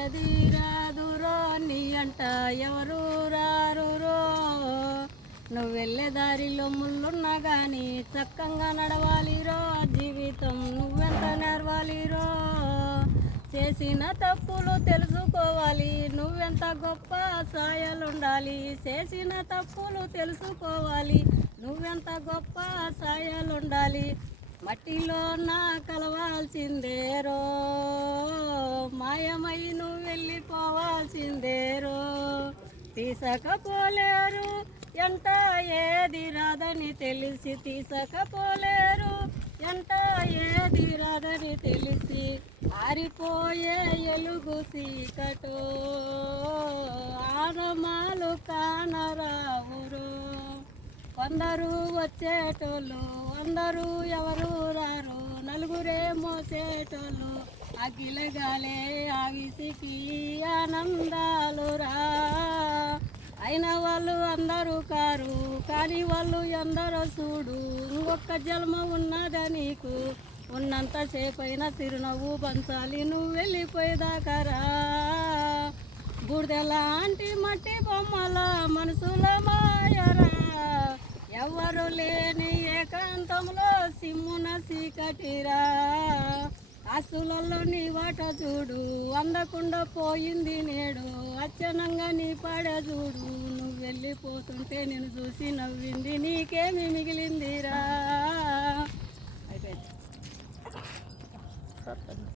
ఏది రాదురో నీ అంట ఎవరు రారురో నువ్వు వెళ్ళే దారిలో ముళ్ళున్నా కానీ చక్కగా నడవాలిరో జీవితం నువ్వెంత నేర్వాలిరో చేసిన తప్పులు తెలుసుకోవాలి నువ్వెంత గొప్ప సాయాలుండాలి చేసిన తప్పులు తెలుసుకోవాలి నువ్వెంత గొప్ప సాయాలుండాలి మట్టిలో నా కలవాల్సిందేరో మాయమై నువ్వు వెళ్ళిపోవాల్సిందేరో తీసుకపోలేరు ఎంట ఏది రాదని తెలిసి తీసుకపోలేరు ఎంట ఏది రాదని తెలిసి ఆరిపోయే ఎలుగు సీకటో ఆనమాలు కానరావురో కొందరు వచ్చేటోళ్ళు అందరూ ఎవరు రారు నలుగురే మోసేటోళ్ళు అగిలగాలే ఆవిసికి ఆనందాలు రా అయిన వాళ్ళు అందరూ కారు కానీ వాళ్ళు ఎందరో చూడు ఇంకొక జన్మ ఉన్నదా నీకు ఉన్నంతసేపైనా చిరునవ్వు పంచాలి నువ్వు వెళ్ళిపోయేదాకరా బురదలాంటి మట్టి బొమ్మల మనసుల మాయరా ఎవరు లేని ఏకాంతంలో సిమ్మున చీకటిరా ఆస్తులలో నీ వాట చూడు అందకుండా పోయింది నేడు అచ్చనంగా నీ పాడ చూడు నువ్వు వెళ్ళిపోతుంటే నేను చూసి నవ్వింది నీకేమి మిగిలిందిరా